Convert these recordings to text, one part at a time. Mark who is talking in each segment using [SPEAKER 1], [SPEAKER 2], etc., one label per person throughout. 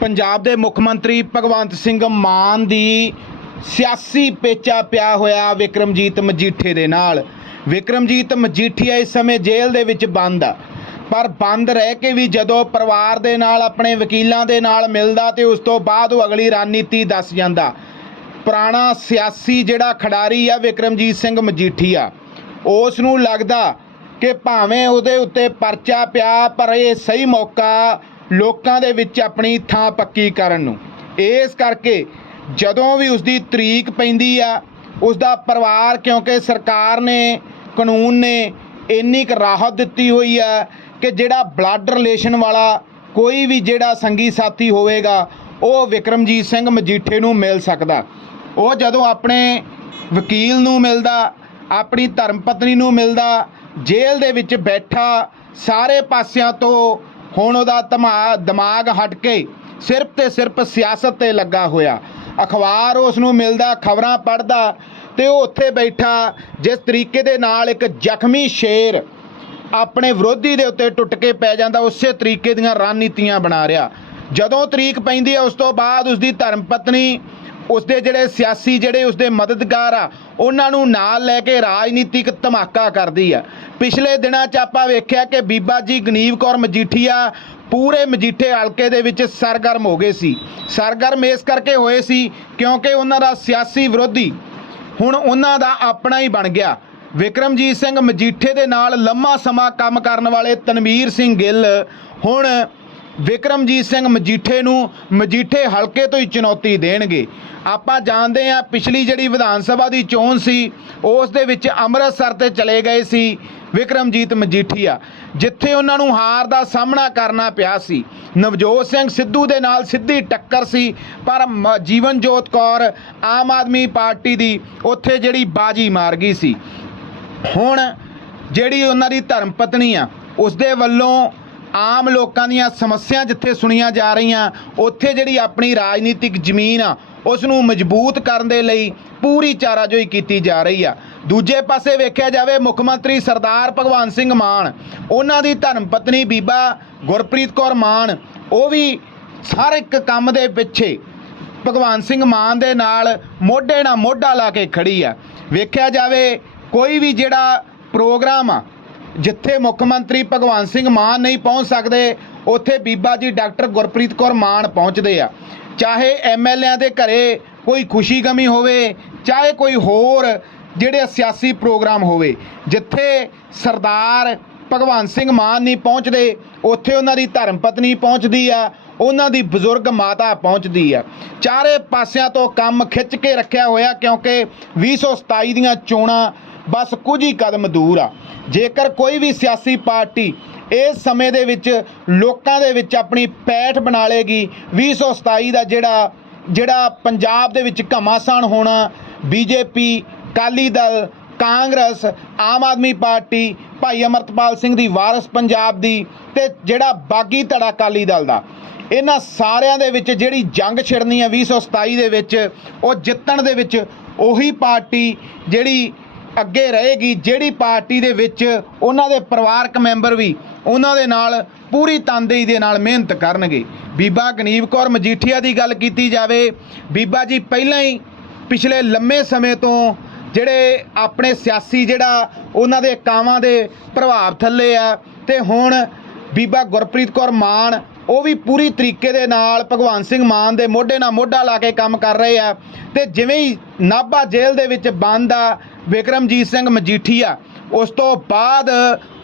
[SPEAKER 1] ਪੰਜਾਬ ਦੇ ਮੁੱਖ ਮੰਤਰੀ ਭਗਵੰਤ ਸਿੰਘ ਮਾਨ ਦੀ ਸਿਆਸੀ ਪੇਚਾ ਪਿਆ ਹੋਇਆ ਵਿਕਰਮਜੀਤ ਮਜੀਠੇ ਦੇ ਨਾਲ। ਵਿਕਰਮਜੀਤ ਮਜੀਠੀਆ ਇਸ ਸਮੇਂ ਜੇਲ੍ਹ ਦੇ ਵਿੱਚ ਬੰਦ ਆ। ਪਰ ਬੰਦ ਰਹਿ ਕੇ ਵੀ ਜਦੋਂ ਪਰਿਵਾਰ ਦੇ ਨਾਲ, ਆਪਣੇ ਵਕੀਲਾਂ ਦੇ ਨਾਲ ਮਿਲਦਾ ਤੇ ਉਸ ਤੋਂ ਬਾਅਦ ਉਹ ਅਗਲੀ ਰਣਨੀਤੀ ਦੱਸ ਜਾਂਦਾ। ਪੁਰਾਣਾ ਸਿਆਸੀ ਜਿਹੜਾ ਖਿਡਾਰੀ ਆ, ਵਿਕਰਮਜੀਤ ਸਿੰਘ ਮਜੀਠੀਆ ਉਸ ਨੂੰ ਲੱਗਦਾ ਕਿ ਭਾਵੇਂ ਉਹਦੇ ਉੱਤੇ ਪਰਚਾ ਪਿਆ, ਪਰ ਇਹ ਸਹੀ ਮੌਕਾ ਲੋਕਾਂ ਦੇ ਵਿੱਚ ਆਪਣੀ ਥਾਂ ਪੱਕੀ ਕਰਨ ਨੂੰ। ਇਸ ਕਰਕੇ ਜਦੋਂ ਵੀ ਉਸ ਦੀ ਤਰੀਕ ਪੈਂਦੀ ਆ ਉਸ ਦਾ ਪਰਿਵਾਰ, ਕਿਉਂਕਿ ਸਰਕਾਰ ਨੇ, ਕਾਨੂੰਨ ਨੇ ਇੰਨੀ ਕੁ ਰਾਹਤ ਦਿੱਤੀ ਹੋਈ ਆ ਕਿ ਜਿਹੜਾ ਬਲੱਡ ਰਿਲੇਸ਼ਨ ਵਾਲਾ ਕੋਈ ਵੀ ਜਿਹੜਾ ਸੰਗੀ ਸਾਥੀ ਹੋਵੇਗਾ, ਉਹ ਵਿਕਰਮਜੀਤ ਸਿੰਘ ਮਜੀਠੇ ਨੂੰ ਮਿਲ ਸਕਦਾ। ਉਹ ਜਦੋਂ ਆਪਣੇ ਵਕੀਲ ਨੂੰ ਮਿਲਦਾ, ਆਪਣੀ ਧਰਮ ਪਤਨੀ ਨੂੰ ਮਿਲਦਾ, ਜੇਲ੍ਹ ਦੇ ਵਿੱਚ ਬੈਠਾ, ਸਾਰੇ ਪਾਸਿਆਂ ਤੋਂ ਹੁਣ ਉਹਦਾ ਧਮਾ, ਦਿਮਾਗ ਹਟ ਕੇ ਸਿਰਫ ਤੇ ਸਿਰਫ ਸਿਆਸਤ ਤੇ ਲੱਗਾ ਹੋਇਆ। ਅਖਬਾਰ ਉਸ ਨੂੰ ਮਿਲਦਾ, ਖਬਰਾਂ ਪੜ੍ਹਦਾ ਤੇ ਉਹ ਉੱਥੇ ਬੈਠਾ, ਜਿਸ ਤਰੀਕੇ ਦੇ ਨਾਲ ਇੱਕ ਜ਼ਖਮੀ ਸ਼ੇਰ ਆਪਣੇ ਵਿਰੋਧੀ ਦੇ ਉੱਤੇ ਟੁੱਟ ਕੇ ਪੈ ਜਾਂਦਾ, ਉਸੇ ਤਰੀਕੇ ਦੀਆਂ ਰਣਨੀਤੀਆਂ ਬਣਾ ਰਿਹਾ। ਜਦੋਂ ਤਰੀਕ ਪੈਂਦੀ ਹੈ, ਉਸ ਤੋਂ ਬਾਅਦ ਉਸ ਦੀ ਧਰਮ ਪਤਨੀ ਉਸਦੇ ਜਿਹੜੇ ਸਿਆਸੀ ਜਿਹੜੇ ਉਸਦੇ ਮਦਦਗਾਰ ਆ, ਉਹਨਾਂ ਨੂੰ ਨਾਲ ਲੈ ਕੇ ਰਾਜਨੀਤਿਕ ਧਮਾਕਾ ਕਰਦੀ ਆ। ਪਿਛਲੇ ਦਿਨਾਂ 'ਚ ਆਪਾਂ ਵੇਖਿਆ ਕਿ ਬੀਬਾ ਜੀ ਗਨੀਵ ਕੌਰ ਮਜੀਠੀਆ ਪੂਰੇ ਮਜੀਠੇ ਹਲਕੇ ਦੇ ਵਿੱਚ ਸਰਗਰਮ ਹੋ ਗਏ ਸੀ। ਸਰਗਰਮ ਇਸ ਕਰਕੇ ਹੋਏ ਸੀ ਕਿਉਂਕਿ ਉਹਨਾਂ ਦਾ ਸਿਆਸੀ ਵਿਰੋਧੀ ਹੁਣ ਉਹਨਾਂ ਦਾ ਆਪਣਾ ਹੀ ਬਣ ਗਿਆ। ਵਿਕਰਮਜੀਤ ਸਿੰਘ ਮਜੀਠੇ ਦੇ ਨਾਲ ਲੰਮਾ ਸਮਾਂ ਕੰਮ ਕਰਨ ਵਾਲੇ ਤਨਵੀਰ ਸਿੰਘ ਗਿੱਲ ਹੁਣ ਵਿਕਰਮਜੀਤ ਸਿੰਘ ਮਜੀਠੇ ਨੂੰ ਮਜੀਠੇ ਹਲਕੇ ਤੋਂ ਹੀ ਚੁਣੌਤੀ ਦੇਣਗੇ। ਆਪਾਂ ਜਾਣਦੇ ਹਾਂ ਪਿਛਲੀ ਜਿਹੜੀ ਵਿਧਾਨ ਸਭਾ ਦੀ ਚੋਣ ਸੀ, ਉਸ ਦੇ ਵਿੱਚ ਅੰਮ੍ਰਿਤਸਰ ਤੇ ਚਲੇ ਗਏ ਸੀ ਵਿਕਰਮਜੀਤ ਮਜੀਠੀਆ, ਜਿੱਥੇ ਉਹਨਾਂ ਨੂੰ ਹਾਰ ਦਾ ਸਾਹਮਣਾ ਕਰਨਾ ਪਿਆ ਸੀ। ਨਵਜੋਤ ਸਿੰਘ ਸਿੱਧੂ ਦੇ ਨਾਲ ਸਿੱਧੀ ਟੱਕਰ ਸੀ, ਪਰ ਮ- ਜੀਵਨਜੋਤ ਕੌਰ ਆਮ ਆਦਮੀ ਪਾਰਟੀ ਦੀ ਉੱਥੇ ਜਿਹੜੀ ਬਾਜੀ ਮਾਰ ਗਈ ਸੀ। ਹੁਣ ਜਿਹੜੀ ਉਹਨਾਂ ਦੀ ਧਰਮ ਪਤਨੀ ਆ ਉਸ ਦੇ ਵੱਲੋਂ ਆਮ ਲੋਕਾਂ ਦੀਆਂ ਸਮੱਸਿਆ ਜਿੱਥੇ ਸੁਣੀਆਂ ਜਾ ਰਹੀਆਂ, ਉੱਥੇ ਜਿਹੜੀ ਆਪਣੀ ਰਾਜਨੀਤਿਕ ਜ਼ਮੀਨ ਆ ਉਸ ਨੂੰ ਮਜ਼ਬੂਤ ਕਰਨ ਦੇ ਲਈ ਪੂਰੀ ਚਾਰਾਜੋਈ ਕੀਤੀ ਜਾ ਰਹੀ ਆ। ਦੂਜੇ ਪਾਸੇ ਵੇਖਿਆ ਜਾਵੇ, ਮੁੱਖ ਮੰਤਰੀ ਸਰਦਾਰ ਭਗਵੰਤ ਸਿੰਘ ਮਾਨ, ਉਹਨਾਂ ਦੀ ਧਰਮ ਪਤਨੀ ਬੀਬਾ ਗੁਰਪ੍ਰੀਤ ਕੌਰ ਮਾਨ, ਉਹ ਵੀ ਹਰ ਇੱਕ ਕੰਮ ਦੇ ਪਿੱਛੇ ਭਗਵੰਤ ਸਿੰਘ ਮਾਨ ਦੇ ਨਾਲ ਮੋਢੇ ਨਾਲ ਮੋਢਾ ਲਾ ਕੇ ਖੜੀ ਆ। ਵੇਖਿਆ ਜਾਵੇ, ਕੋਈ ਵੀ ਜਿਹੜਾ ਪ੍ਰੋਗਰਾਮ ਆ ਜਿੱਥੇ ਮੁੱਖ ਮੰਤਰੀ ਭਗਵੰਤ ਸਿੰਘ ਮਾਨ ਨਹੀਂ ਪਹੁੰਚ ਸਕਦੇ, ਉੱਥੇ ਬੀਬਾ ਜੀ ਡਾਕਟਰ ਗੁਰਪ੍ਰੀਤ ਕੌਰ ਮਾਨ ਪਹੁੰਚਦੇ ਆ। ਚਾਹੇ ਐਮਐਲਏਆਂ ਦੇ ਘਰੇ ਕੋਈ ਖੁਸ਼ੀ ਗਮੀ ਹੋਵੇ, ਚਾਹੇ ਕੋਈ ਹੋਰ ਜਿਹੜੇ ਸਿਆਸੀ ਪ੍ਰੋਗਰਾਮ ਹੋਵੇ, ਜਿੱਥੇ ਸਰਦਾਰ ਭਗਵੰਤ ਸਿੰਘ ਮਾਨ ਨਹੀਂ ਪਹੁੰਚਦੇ, ਉੱਥੇ ਉਹਨਾਂ ਦੀ ਧਰਮ ਪਤਨੀ ਪਹੁੰਚਦੀ ਆ, ਉਹਨਾਂ ਦੀ ਬਜ਼ੁਰਗ ਮਾਤਾ ਪਹੁੰਚਦੀ ਆ। ਚਾਰੇ ਪਾਸਿਆਂ ਤੋਂ ਕੰਮ ਖਿੱਚ ਕੇ ਰੱਖਿਆ ਹੋਇਆ ਕਿਉਂਕਿ 2027 ਦੀਆਂ ਚੋਣਾਂ ਬਸ ਕੁਝ ਹੀ ਕਦਮ ਦੂਰ ਆ। ਜੇਕਰ ਕੋਈ ਵੀ ਸਿਆਸੀ ਪਾਰਟੀ ਇਸ ਸਮੇਂ ਦੇ ਵਿੱਚ ਲੋਕਾਂ ਦੇ ਵਿੱਚ ਆਪਣੀ ਪੈਠ ਬਣਾ ਲੇਗੀ 2027 ਦਾ ਜਿਹੜਾ ਜਿਹੜਾ ਪੰਜਾਬ ਦੇ ਵਿੱਚ ਘਮਾਸਾਨ ਹੋਣਾ, ਬੀਜੇਪੀ ਕਾਲੀ ਦਲ, ਕਾਂਗਰਸ, ਆਮ ਆਦਮੀ ਪਾਰਟੀ, ਭਾਈ ਅਮਰਤਪਾਲ ਸਿੰਘ ਦੀ ਵਾਰਸ ਪੰਜਾਬ ਦੀ ਤੇ ਜਿਹੜਾ ਬਾਗੀ ਧੜਾ ਅਕਾਲੀ ਦਲ ਦਾ, ਇਹਨਾਂ ਸਾਰਿਆਂ ਦੇ ਵਿੱਚ ਜਿਹੜੀ ਜੰਗ ਛਿੜਨੀ ਹੈ 2027 ਦੇ ਵਿੱਚ, ਉਹ ਜਿੱਤਣ ਦੇ ਵਿੱਚ ਉਹੀ ਪਾਰਟੀ ਜਿਹੜੀ ਅੱਗੇ ਰਹੇਗੀ ਜਿਹੜੀ ਪਾਰਟੀ ਦੇ ਵਿੱਚ ਉਹਨਾਂ ਦੇ ਪਰਿਵਾਰਕ ਮੈਂਬਰ ਵੀ ਉਹਨਾਂ ਦੇ ਨਾਲ ਪੂਰੀ ਤਨਦੇਹੀ ਦੇ ਨਾਲ ਮਿਹਨਤ ਕਰਨਗੇ। ਬੀਬਾ ਗਨੀਵ ਕੌਰ ਮਜੀਠੀਆ ਦੀ ਗੱਲ ਕੀਤੀ ਜਾਵੇ, ਬੀਬਾ ਜੀ ਪਹਿਲਾਂ ਹੀ ਪਿਛਲੇ ਲੰਮੇ ਸਮੇਂ ਤੋਂ ਜਿਹੜੇ ਆਪਣੇ ਸਿਆਸੀ ਜਿਹੜਾ ਉਹਨਾਂ ਦੇ ਕਾਵਾਂ ਦੇ ਪ੍ਰਭਾਵ ਥੱਲੇ ਆ ਤੇ ਹੁਣ ਬੀਬਾ ਗੁਰਪ੍ਰੀਤ ਕੌਰ ਮਾਨ ਉਹ ਵੀ ਪੂਰੀ ਤਰੀਕੇ ਦੇ ਨਾਲ ਭਗਵਾਨ ਸਿੰਘ ਮਾਨ ਦੇ ਮੋਢੇ ਨਾਲ ਮੋਢਾ ਲਾ ਕੇ ਕੰਮ ਕਰ ਰਹੇ ਆ। ਤੇ ਜਿਵੇਂ ਹੀ ਨਾਭਾ ਜੇਲ੍ਹ ਦੇ ਵਿੱਚ ਬੰਦ ਆ, ਵਿਕਰਮਜੀਤ ਸਿੰਘ ਮਜੀਠੀਆ, ਉਸ ਤੋਂ ਬਾਅਦ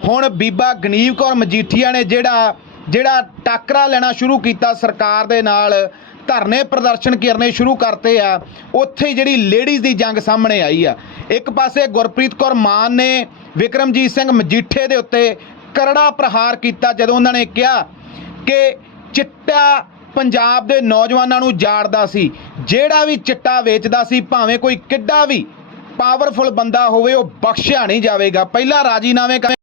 [SPEAKER 1] ਹੁਣ ਬੀਬਾ ਗਨੀਵ ਕੌਰ ਮਜੀਠੀਆ ਨੇ ਜਿਹੜਾ ਜਿਹੜਾ ਟਾਕਰਾ ਲੈਣਾ ਸ਼ੁਰੂ ਕੀਤਾ ਸਰਕਾਰ ਦੇ ਨਾਲ, ਧਰਨੇ ਪ੍ਰਦਰਸ਼ਨ ਕਰਨੇ ਸ਼ੁਰੂ ਕਰਤੇ ਆ, ਉੱਥੇ ਜਿਹੜੀ ਲੇਡੀਜ਼ ਦੀ ਜੰਗ ਸਾਹਮਣੇ ਆਈ ਆ। ਇੱਕ ਪਾਸੇ ਗੁਰਪ੍ਰੀਤ ਕੌਰ ਮਾਨ ਨੇ ਵਿਕਰਮਜੀਤ ਸਿੰਘ ਮਜੀਠੇ ਦੇ ਉੱਤੇ ਕਰੜਾ ਪ੍ਰਹਾਰ ਕੀਤਾ, ਜਦੋਂ ਉਹਨਾਂ ਨੇ ਕਿਹਾ ਕਿ ਚਿੱਟਾ ਪੰਜਾਬ ਦੇ ਨੌਜਵਾਨਾਂ ਨੂੰ ਜਾੜਦਾ ਸੀ। ਜਿਹੜਾ ਵੀ ਚਿੱਟਾ ਵੇਚਦਾ ਸੀ, ਭਾਵੇਂ ਕੋਈ ਕਿੱਡਾ ਵੀ ਪਾਵਰਫੁਲ ਬੰਦਾ ਹੋਵੇ, ਉਹ ਬਖਸ਼ਿਆ ਨਹੀਂ ਜਾਵੇਗਾ। ਪਹਿਲਾਂ ਰਾਜੀਨਾਮੇ ਕਰ